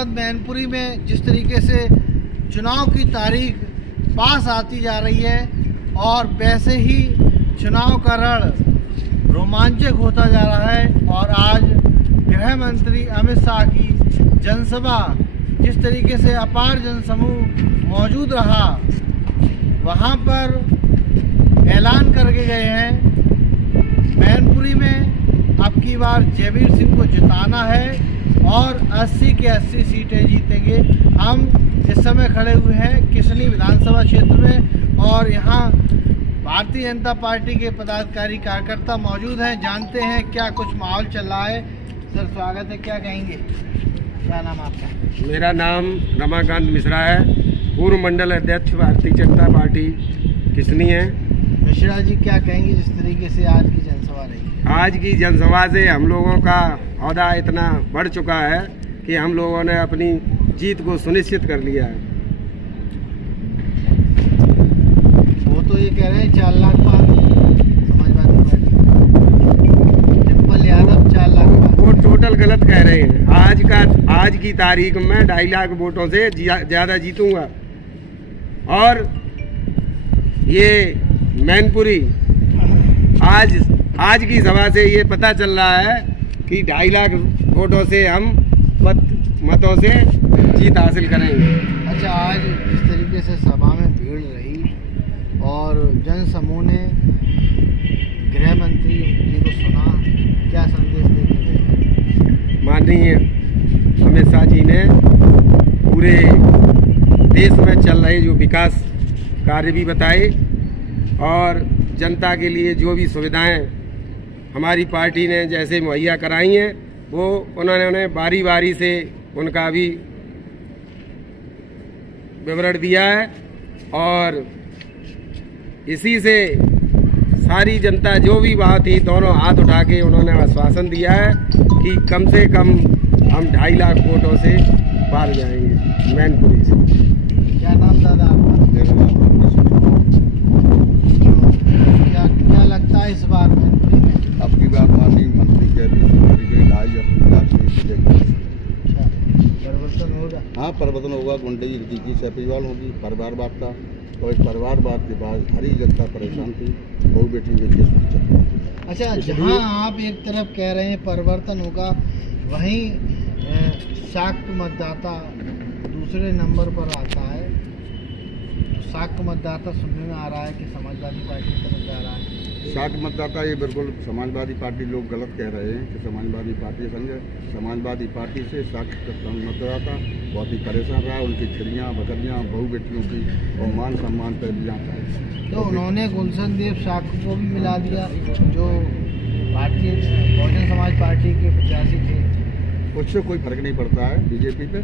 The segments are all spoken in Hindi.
जनपद मैनपुरी में जिस तरीके से चुनाव की तारीख पास आती जा रही है और वैसे ही चुनाव का रण रोमांचक होता जा रहा है और आज गृह मंत्री अमित शाह की जनसभा जिस तरीके से अपार जनसमूह मौजूद रहा, वहां पर ऐलान करके गए हैं मैनपुरी में अब की बार जयवीर सिंह को जिताना है और 80 के 80 सीटें जीतेंगे। हम इस समय खड़े हुए हैं किसनी विधानसभा क्षेत्र में और यहाँ भारतीय जनता पार्टी के पदाधिकारी कार्यकर्ता मौजूद हैं। जानते हैं क्या कुछ माहौल चल रहा है। सर स्वागत है, क्या कहेंगे? क्या नाम आपका? मेरा नाम रमाकांत मिश्रा है, पूर्व मंडल अध्यक्ष भारतीय जनता पार्टी किसनी है। मिश्रा जी क्या कहेंगे जिस तरीके से आज की जनसभा रही? आज की जनसभा से हम लोगों का औहदा इतना बढ़ चुका है कि हम लोगों ने अपनी जीत को सुनिश्चित कर लिया है। वो तो ये कह रहे हैं 4 लाख पार समाजवादी पार्टी, डिम्पल यादव 4 लाख पार। वो टोटल गलत कह रहे हैं। आज की तारीख में 2.5 लाख वोटों से ज़्यादा जीतूंगा और ये मैनपुरी आज की सभा से ये पता चल रहा है कि 2.5 लाख वोटों से हम मतों से जीत हासिल करेंगे। अच्छा, आज जिस तरीके से सभा में भीड़ रही और जन समूह ने गृह मंत्री जी को सुना, क्या संदेश देते गए? माननीय अमित शाह जी ने पूरे देश में चल रहे जो विकास कार्य भी बताए और जनता के लिए जो भी सुविधाएं हमारी पार्टी ने जैसे मुहैया कराई हैं वो उन्होंने बारी बारी से उनका भी विवरण दिया है और इसी से सारी जनता जो भी बात थी दोनों हाथ उठा के उन्होंने आश्वासन दिया है कि कम से कम हम 2.5 लाख वोटों से पार जाएंगे मैनपुरी से। क्या नाम दादा आपका? मेरा नाम क्या लगता है इस बार मैनपुरी में? अब की बार माननीय मंत्री जयवीर सिंह 2.5 लाख से अच्छा, परिवर्तन होगा? हाँ, परिवर्तन होगा। गुंडई की सैफीवाल होगी, परिवारवाद का, और इस परिवारवाद के बाद हरी जनता परेशान थी, बहु बेटी के केस में चल रहा था। अच्छा, जहाँ आप एक तरफ कह रहे हैं परिवर्तन होगा, वहीं शाक्त मतदाता दूसरे नंबर पर आता है। तो शाक्त मतदाता सुनने में आ रहा है कि समाजवादी पार्टी की तरफ जा रहा है। शाक्त मतदाता ये बिल्कुल समाजवादी पार्टी लोग गलत कह रहे हैं कि समाजवादी पार्टी संग समाजवादी पार्टी से शाक्त मतदाता बहुत ही परेशान रहा। उनकी चिड़ियाँ बकरियाँ बहु बेटियों की और मान सम्मान पर भी आता है। तो उन्होंने गुलशन देव शाक्त को भी मिला दिया जो भारतीय बहुजन समाज पार्टी के प्रत्याशी थे। उससे कोई फर्क नहीं पड़ता है बीजेपी पे,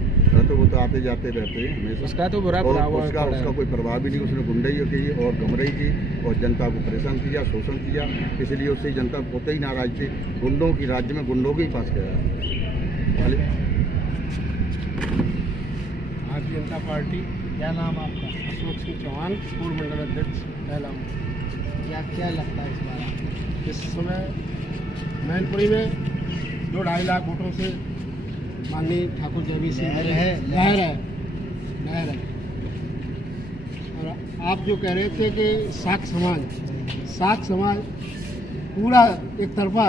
तो वो तो आते जाते रहते हैं हमेशा। उसका तो बुरा उसका कोई प्रभाव भी नहीं। उसने गुंडई की और गुमराही की और जनता को परेशान किया, शोषण किया, इसलिए उससे जनता होते ही नाराज थी। गुंडों की राज्य में गुंडों के ही पास गया है। भारतीय जनता पार्टी। क्या नाम आपका? अशोक सिंह चौहान, पूर्व मंडल अध्यक्ष पहला। क्या लगता है इस बार? इस समय मैनपुरी में 2.5 लाख वोटों से माननीय ठाकुर जयवीर सिंह लहर है। और आप जो कह रहे थे कि शाक्त समाज पूरा एक तरफा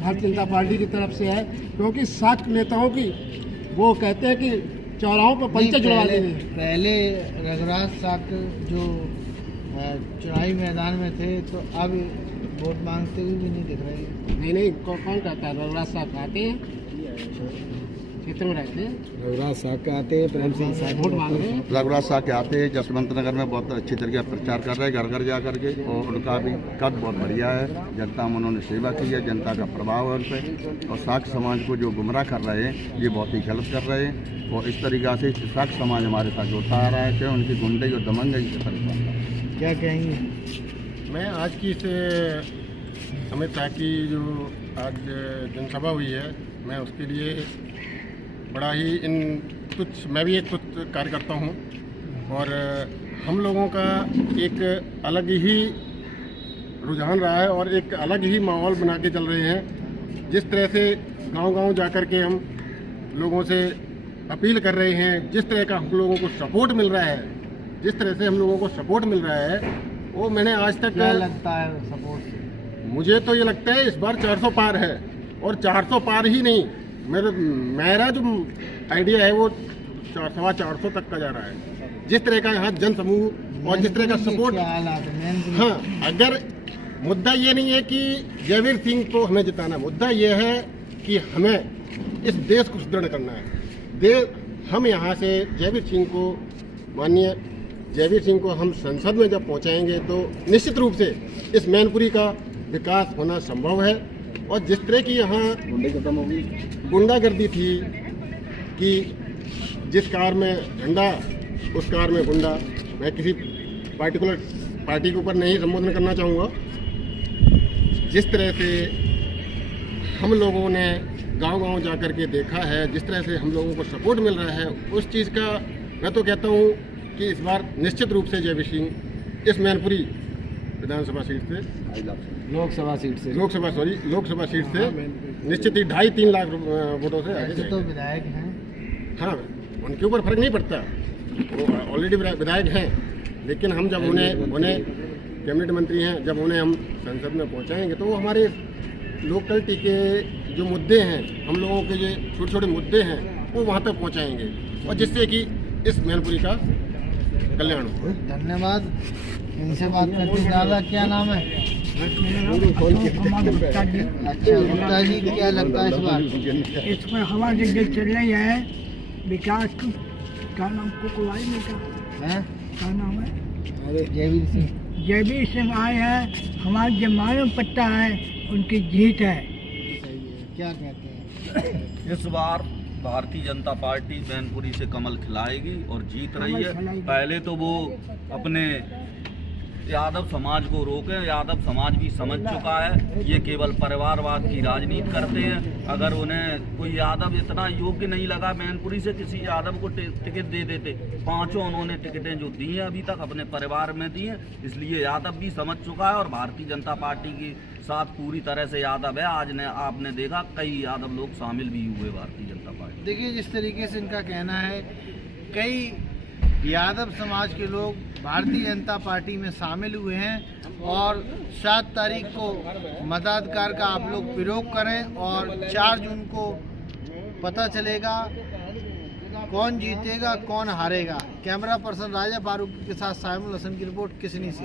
भारतीय जनता पार्टी की तरफ से है, क्योंकि शाक्त नेताओं की वो कहते हैं कि चौराहों पर पंचे जुड़वा देंगे। पहले रघुराज शाक्त जो चुनावी मैदान में थे तो अब वोट मांगते हुए भी नहीं दिख रहे। नहीं, कौन कहता है? रघुराज साहब आते हैं, क्षेत्र में रहते हैं। रघुराज साहब के आते हैं, प्रेम सिंह साहब वोट मांग रहे हैं। रघुराज साहब के आते हैं, जसवंत नगर में बहुत अच्छी तरीके से प्रचार कर रहे हैं घर घर जा करके, और उनका भी कद बहुत बढ़िया है। जनता में उन्होंने सेवा की है, जनता का प्रभाव है उन पर। और शाक्त समाज को जो गुमराह कर रहे हैं ये बहुत ही गलत कर रहे हैं और इस तरीक़ा से शाक्त समाज हमारे साथ जोड़ता आ रहा है कि उनकी गुंडई और दमंगई से परेशान। क्या कहेंगे? मैं आज की इस अमित शाह की जो आज जनसभा हुई है, मैं उसके लिए बड़ा ही मैं भी एक तुच्छ कार्यकर्ता हूँ और हम लोगों का एक अलग ही रुझान रहा है और एक अलग ही माहौल बना के चल रहे हैं। जिस तरह से गांव-गांव जाकर के हम लोगों से अपील कर रहे हैं, जिस तरह का हम लोगों को सपोर्ट मिल रहा है, जिस तरह से हम लोगों को सपोर्ट मिल रहा है, वो मैंने आज तक क्या लगता है सपोर्ट से? मुझे तो ये लगता है इस बार 400 पार है, और 400 पार ही नहीं, मेरा जो आइडिया है वो 450 तक का जा रहा है। जिस तरह का यहाँ जन समूह और जिस तरह का सपोर्ट, हाँ, अगर मुद्दा ये नहीं है कि जयवीर सिंह को हमें जिताना, मुद्दा ये है कि हमें इस देश को सुदृढ़ करना है। हम यहाँ से जयवीर सिंह को, माननीय जयवीर सिंह को हम संसद में जब पहुँचाएंगे तो निश्चित रूप से इस मैनपुरी का विकास होना संभव है। और जिस तरह की यहाँ गुंडागर्दी थी कि जिस कार में झंडा उस कार में गुंडा, मैं किसी पार्टिकुलर पार्टी के ऊपर नहीं संबोधन करना चाहूँगा, जिस तरह से हम लोगों ने गांव-गांव जा कर के देखा है, जिस तरह से हम लोगों को सपोर्ट मिल रहा है, उस चीज़ का मैं तो कहता हूँ कि इस बार निश्चित रूप से जयवीर सिंह इस मैनपुरी विधानसभा सीट से, लोकसभा सीट से निश्चित ही 2.5-3 लाख वोटों से आगे तो जाएंगे। विधायक हैं, हाँ, उनके ऊपर फर्क नहीं पड़ता, वो ऑलरेडी विधायक हैं, लेकिन हम जब उन्हें कैबिनेट मंत्री हैं, जब उन्हें हम संसद में पहुंचाएंगे तो वो हमारे लोकलिटी के जो मुद्दे हैं, हम लोगों के जो छोटे छोटे मुद्दे हैं, वो वहाँ तक पहुंचाएंगे, और जिससे कि इस मैनपुरी का कल्याण हो। धन्यवाद। इनसे बात करके ज़्यादा, क्या नाम है? अच्छा गुप्ता जी, क्या लगता है इस बार? इसमें हवा जो चल रही है विकास की, क्या नाम कुकुवाई में क्या नाम है? जयवीर सिंह। जयवीर सिंह आए हैं, हमारे जो मालूम पट्टा है उनकी जीत है। क्या कहते हैं? इस बार भारतीय जनता पार्टी मैनपुरी से कमल खिलाएगी और जीत रही है। पहले तो वो अपने यादव समाज को रोके, यादव समाज भी समझ चुका है ये केवल परिवारवाद की राजनीति करते हैं। अगर उन्हें कोई यादव इतना योग्य नहीं लगा मैनपुरी से, किसी यादव को टिकट दे देते। 5 उन्होंने टिकटें जो दी हैं अभी तक अपने परिवार में दी हैं, इसलिए यादव भी समझ चुका है और भारतीय जनता पार्टी के साथ पूरी तरह से यादव है। आज ने आपने देखा कई यादव लोग शामिल भी हुए भारतीय जनता पार्टी। देखिए, जिस तरीके से इनका कहना है, कई यादव समाज के लोग भारतीय जनता पार्टी में शामिल हुए हैं और 7 तारीख को मताधिकार का आप लोग प्रयोग करें और 4 जून को पता चलेगा कौन जीतेगा कौन हारेगा। कैमरा पर्सन राजा फारूकी के साथ साइमुल हसन की रिपोर्ट, किसनी से।